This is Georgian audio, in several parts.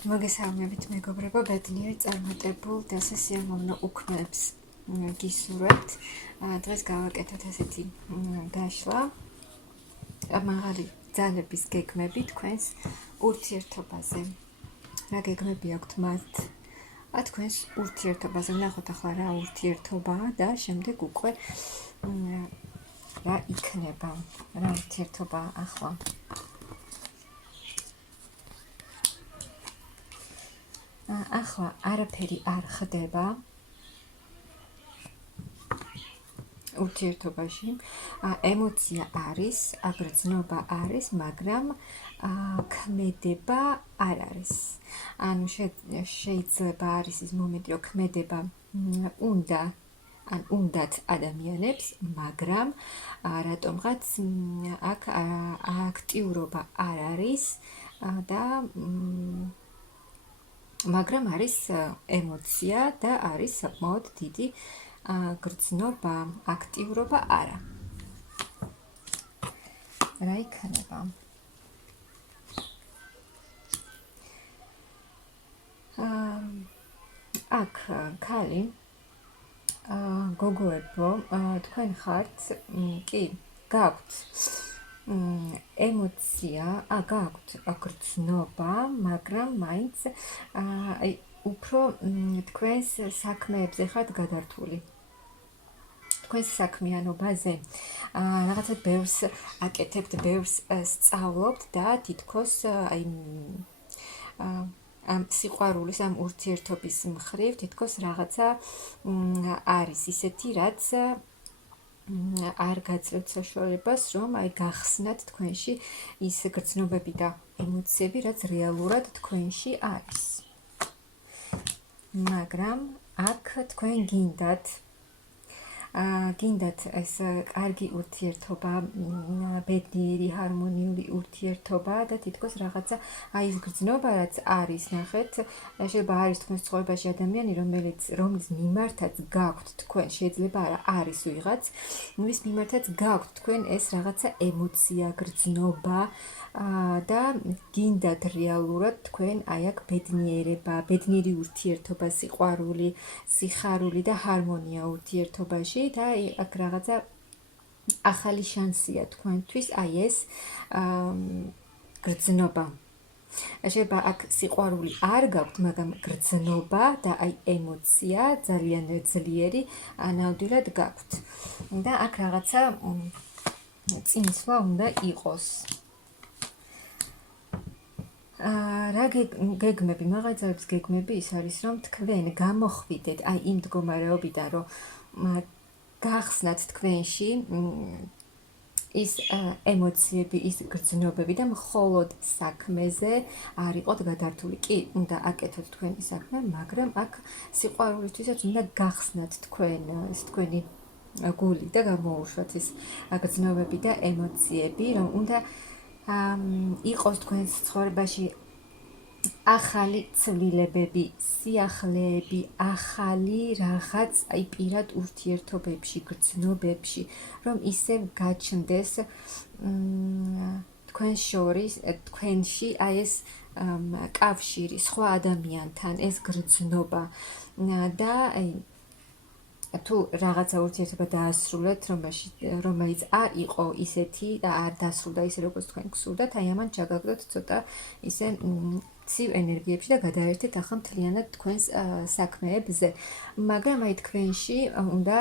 მოგესალმებით მეგობრებო, ბედნიერ წარმატებულ და სასიამოვნო უქმებს გისურვებთ. დღეს გავაკეთოთ ასეთი დაშლა მაღალი ძალების გეგმები თქვენს ურთიერთობაზე. რა გეგმები აქვთ მათ? თქვენს ურთიერთობაზე. ვნახოთ ახლა რა ურთიერთობაა და შემდეგ უკვე რა იქნება, რა ურთიერთობაა ახლა. ახლა არაფერი არ ხდება ურთიერთობაში, ემოცია არის, აგრძნობა არის, მაგრამ ქმედება არ არის. ანუ შეიძლება არის ის მომენტი, რომ ქმედება უნდათ ადამიანებს, მაგრამ რატომღაც აქ აქტიურობა არ არის და მაგრამ არის ემოცია და არის საკმაოდ დიდი გრძნობა, აქტიურობა არა. რა იქნება? აქ ქალი გოგოებო, თქვენ ხართ, კი, გაქვთ ემოცია, გაქვთ გრძნობა, მაგრამ მაინც უფრო თქვენს საქმეებზე ხართ გადართული. თქვენს საქმიანობაზე რაღაცა ბევრს აკეთებთ, ბევრს სწავლობთ და თითქოს ამ სიყვარულის, ამ ურთიერთობის მხრივ თითქოს რაღაცა არის ისეთი, რაც არ გაძლევთ საშუალებას, რომ გახსნათ თქვენში ის გრძნობები და ემოციები, რაც რეალურად თქვენში არის. მაგრამ აქ თქვენ გინდათ ეს კარგი ურთიერთობა, ბედნიერი, ჰარმონიული ურთიერთობა და თითქოს რაღაცა ის გრძნობა, რაც არის, ნახეთ, შეიძლება არის თქვენს ცხოვრებაში ადამიანი, რომლის მიმართაც გაქვთ თქვენ, შეიძლება არა არის ვიღაც, ვის მიმართაც გაქვთ თქვენ ეს რაღაცა ემოცია, გრძნობა და გინდათ რეალურად თქვენ აქ ბედნიერება, ბედნიერი ურთიერთობა, სიყვარული, სიხარული და ჰარმონია ურთიერთობაში და აქ რაღაცა ახალი შანსია თქვენთვის ეს გრძნობა. შეიძლება აქ სიყვარული არ გაქვთ, მაგრამ გრძნობა და ემოცია ძალიან ძლიერი ნამდვილად გაქვთ. და აქ რაღაცა წინსვლა უნდა იყოს. რა გეგმები, მაღალი ძალების გეგმები ის არის, რომ თქვენ გამოხვიდეთ იმ მდგომარეობიდან, რომ გახსნათ თქვენში ის ემოციები, ის გრძნობები და მხოლოდ საქმეზე არ იყოთ გადართული. კი, უნდა აკეთოთ თქვენი საქმე, მაგრამ აქ სიყვარულისთვისაც უნდა გახსნათ თქვენი გული და გამოუშვათ ის გრძნობები და ემოციები, რომ უნდა იყოს თქვენს ცხოვრებაში ახალი ცვლილებები, სიახლეები, ახალი რაღაც პირად ურთიერთობებში, გრძნობებში, რომ ისევ გაჩნდეს თქვენს შორის, თქვენში ეს კავშირი სხვა ადამიანთან, ეს გრძნობა და თუ რაღაცა ურთიერთობა დაასრულეთ, რომელიც არ იყო ისეთი და არ დასრულდა ისე, როგორც თქვენ გსურდათ, ამან ჩაგაგდოთ ცოტა ისე ცივ ენერგიებში და გადაერთეთ ახლა მთლიანად თქვენს საქმეებზე. მაგრამ თქვენში უნდა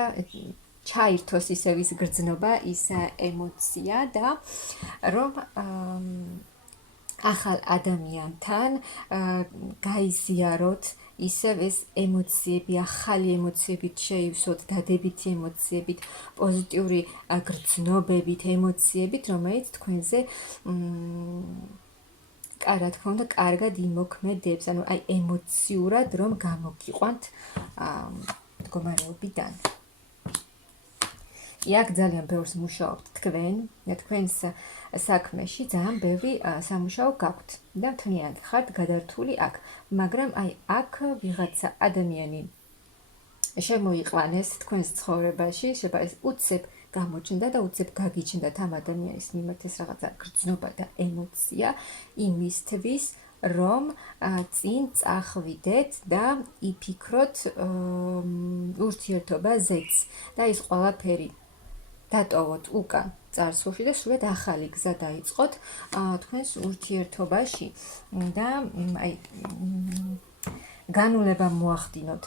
ჩაირთოს ისევ ის გრძნობა, ის ემოცია და რომ ახალ ადამიანთან გაიზიაროთ ისევ ეს ემოციები, ახალი ემოციებით შეივსოთ, დადებითი ემოციებით, პოზიტიური გრძნობებით, ემოციებით, რომელიც თქვენზე რა თქმა უნდა, კარგად იმოქმედებს, ანუ ემოციურად რომ გამოგიყვანთ მდგომარეობიდან. აქ ძალიან ბევრს მუშაობთ თქვენს საქმეში ძალიან ბევრი სამუშაო გაქვთ და მთლიანად ხართ გადართული აქ, მაგრამ აქ ვიღაცა ადამიანი შემოიყვანეს თქვენს ცხოვრებაში, შეიძლება ეს უცებ გამოჩნდა და უცებ გაგიჩნდათ ამ ადამიანის მიმართ ეს რაღაცა გრძნობა და ემოცია იმისთვის, რომ წინ წახვიდეთ და იფიქროთ ურთიერთობაზეც და ის ყველაფერი დატოვოთ უკან წარსულში და სრულად ახალი გზა დაიწყოთ თქვენს ურთიერთობაში და აი განულება მოახდინოთ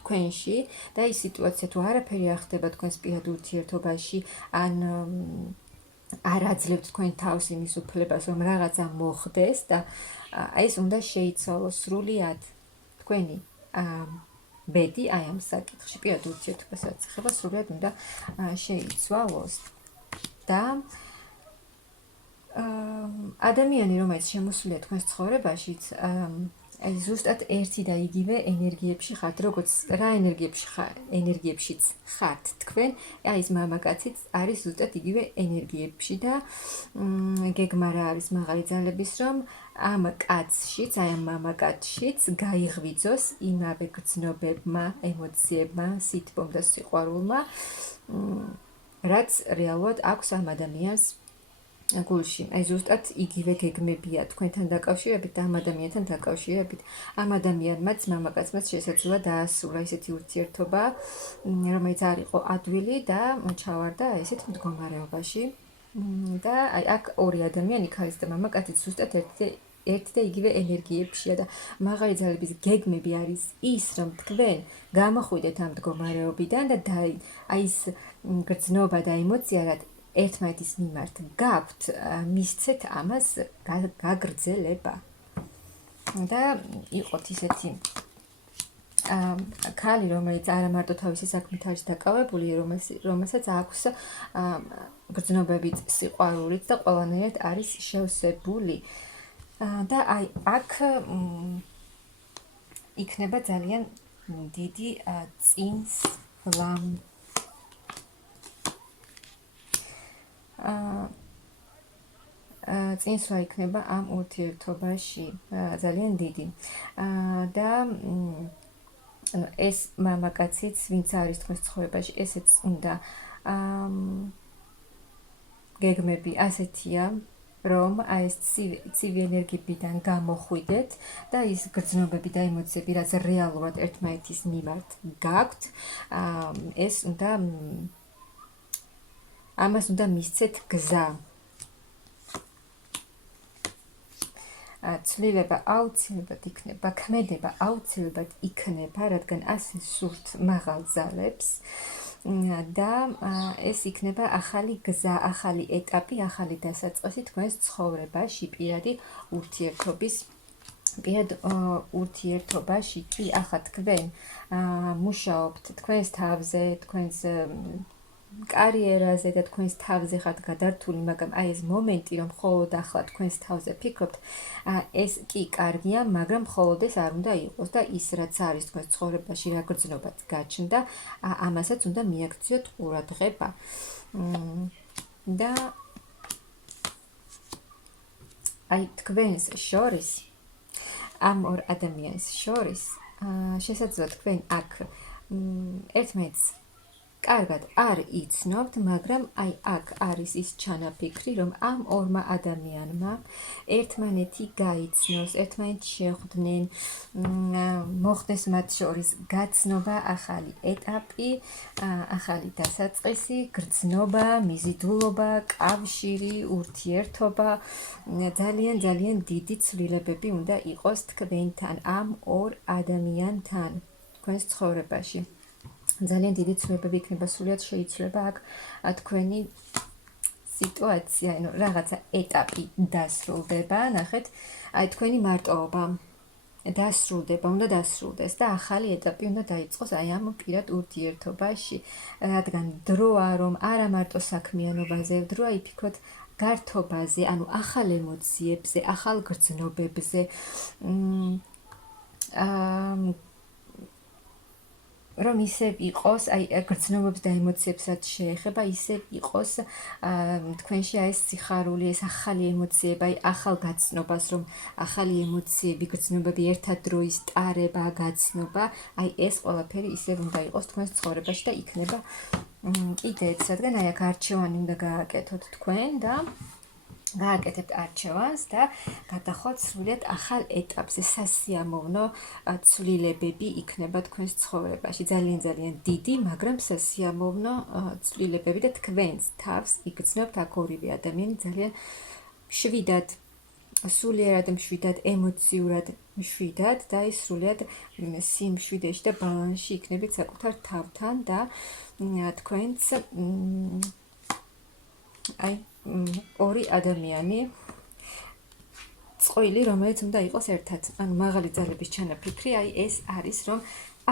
თქვენში და ის სიტუაცია თუ არაფერი არ ხდება თქვენს პირად ურთიერთობაში ან არ აძლევთ თქვენ თავს იმის უფლებას რომ რაღაცა მოხდეს და ეს უნდა შეიცვალოს სრულად თქვენი ბედი აი ამ საკითხში პირად ურთიერთობასაც ეხება სრულად უნდა შეიცვალოს და ადამიანი რომელიც შემოსულია თქვენს ცხოვრებაშიც აი ზუსტად ერთი და იგივე ენერგიებში ხართ, როგორც რა ენერგიებშიც ხართ თქვენ, აი ეს მამაკაციც არის ზუსტად იგივე ენერგიებში და გეგმა რა არის მაღალი ძალების, რომ ამ კაცშიც, აი ამ მამაკაცშიც გაიღვიძოს იმავე გრძნობებმა, ემოციებმა, სითბომ და სიყვარულმა, რაც რეალურად აქვს ამ ადამიანს გულში. აი ზუსტად იგივე გეგმებია თქვენთან დაკავშირებით და ამ ადამიანთან დაკავშირებით. ამ ადამიანმაც, მამაკაცმაც შესაძლოა დაასრულა ისეთი ურთიერთობა, რომელიც არ იყო ადვილი და ჩავარდა ესეთ მდგომარეობაში. და აი აქ ორი ადამიანი, ქალის და მამაკაცი ზუსტად ერთი და იგივე ენერგიებშია და მაღალი ძალების გეგმები არის ის, რომ თქვენ გამოხვიდეთ ამ მდგომარეობიდან და აი ეს გრძნობა და ემოცია რაც ერთმანეთის მიმართ გაქვთ, მისცეთ ამას გაგრძელება. და იყოთ ისეთი ქალი, რომელიც არა მარტო თავისი საქმით არის დაკავებული, რომელსაც აქვს გრძნობებით, სიყვარულით და ყველანაირად არის შევსებული. და აი აქ იქნება ძალიან დიდი წინსვლა. წინსვლა იქნება ამ ურთიერთობაში ძალიან დიდი და ეს მამაკაციც ვინც არის თქვენს ცხოვრებაში ესეც უნდა გეგმები ასეთია რომ აი ეს ცივი ენერგიებიდან გამოხვიდეთ და ის გრძნობები და ემოციები რაც რეალურად ერთმანეთის მიმართ გაქვთ ეს უნდა ამას უნდა მისცეთ გზა. ცვლილება აუცილებლად იქნება, ქმედება აუცილებლად იქნება, რადგან ასე სურთ მაღალ ძალებს და ეს იქნება ახალი გზა, ახალი ეტაპი, ახალი დასაწყისი თქვენს ცხოვრებაში, პირადი ურთიერთობაში კი ახლა თქვენ მუშაობთ თქვენს თავზე, თქვენს კარიერაზე და თქვენს თავზე ხართ გადართული, მაგრამ აი ეს მომენტი, რომ მხოლოდ ახლა თქვენს თავზე ფიქრობთ, ეს კი კარგია, მაგრამ მხოლოდ ეს არ უნდა იყოს და ის რაც არის თქვენს ცხოვრებაში, რა გრძნობაც გაჩნდა, ამასაც უნდა მიაქციოთ ყურადღება. და აი თქვენს შორის, ამ ორ ადამიანს შორის, შესაძლოა თქვენ აქ ერთმანეთს კარგად არ იცნობთ, მაგრამ აი აქ არის ის ჩანაფიქრი, რომ ამ ორმა ადამიანმა ერთმანეთი გაიცნოს, ერთმანეთს შეხვდნენ, მოხდეს მათ შორის გაცნობა, ახალი ეტაპი, ახალი დასაწყისი, გრძნობა, მიზიდულობა, კავშირი, ურთიერთობა, ძალიან დიდი ცვლილებები უნდა იყოს თქვენთან, ამ ორ ადამიანთან, თქვენს ცხოვრებაში. ძალიან დიდი ცვლილებები იქნება, სრულად შეიცვლება აქ თქვენი სიტუაცია, ანუ რაღაცა ეტაპი დასრულდება, ნახეთ, აი თქვენი მარტოობა დასრულდება, უნდა დასრულდეს და ახალი ეტაპი უნდა დაიწყოს აი ამ პირად ურთიერთობაში, რადგან დროა, რომ არა მარტო საქმიანობაზე, დროა იფიქროთ გართობაზე, ანუ ახალ ემოციებზე, ახალ გრძნობებზე, რომ ისევ იყოს, აი გრძნობებს და ემოციებსაც შეეხება, ისევ იყოს თქვენში აი ეს სიხარული, ეს ახალი ემოციები, აი ახალ გაცნობას, რომ ახალი ემოციები, გრძნობები ერთად დროის ტარება, გაცნობა, აი ეს ყველაფერი ისევ უნდა იყოს თქვენს ცხოვრებაში და იქნება კიდეც, რადგან აი აქ არჩევანი უნდა გააკეთოთ თქვენ და გააკეთებთ არჩევანს და გადახვალთ სრულიად ახალ ეტაპზე. სასიამოვნო ცვლილებები იქნება თქვენს ცხოვრებაში. ძალიან დიდი, მაგრამ სასიამოვნო ცვლილებები და თქვენს თავს იგრძნობთ აქ ორივე ადამიანი ძალიან მშვიდად, სულიერად მშვიდად, ემოციურად მშვიდად და ის სრულიად სიმშვიდეში და ბალანსში იქნებით საკუთარ თავთან და თქვენც ორი ადამიანი წყვილი, რომელიც უნდა იყოს ერთად. ანუ მაღალი ძალების ჩანაფიქრი, ეს არის, რომ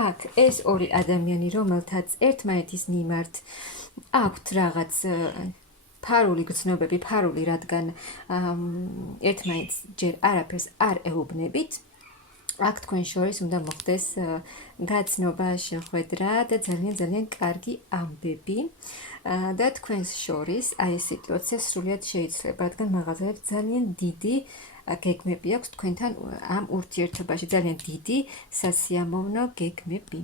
აქ ეს ორი ადამიანი, რომელთაც ერთმანეთის მიმართ აქვთ რაღაც ფარული გრძნობები, ფარული, რადგან ერთმანეთს ჯერ არაფერს არ ეუბნებით, აქ თქვენ შორის უნდა მოხდეს გაცნობა, შეხვედრა და ძალიან კარგი ამბები და თქვენს შორის ეს სიტუაცია სრულიად შეიძლება, რადგან მაღაზიებს ძალიან დიდი გეგმები აქვს თქვენთან ამ ურთიერთობაში, ძალიან დიდი სასიამოვნო გეგმები.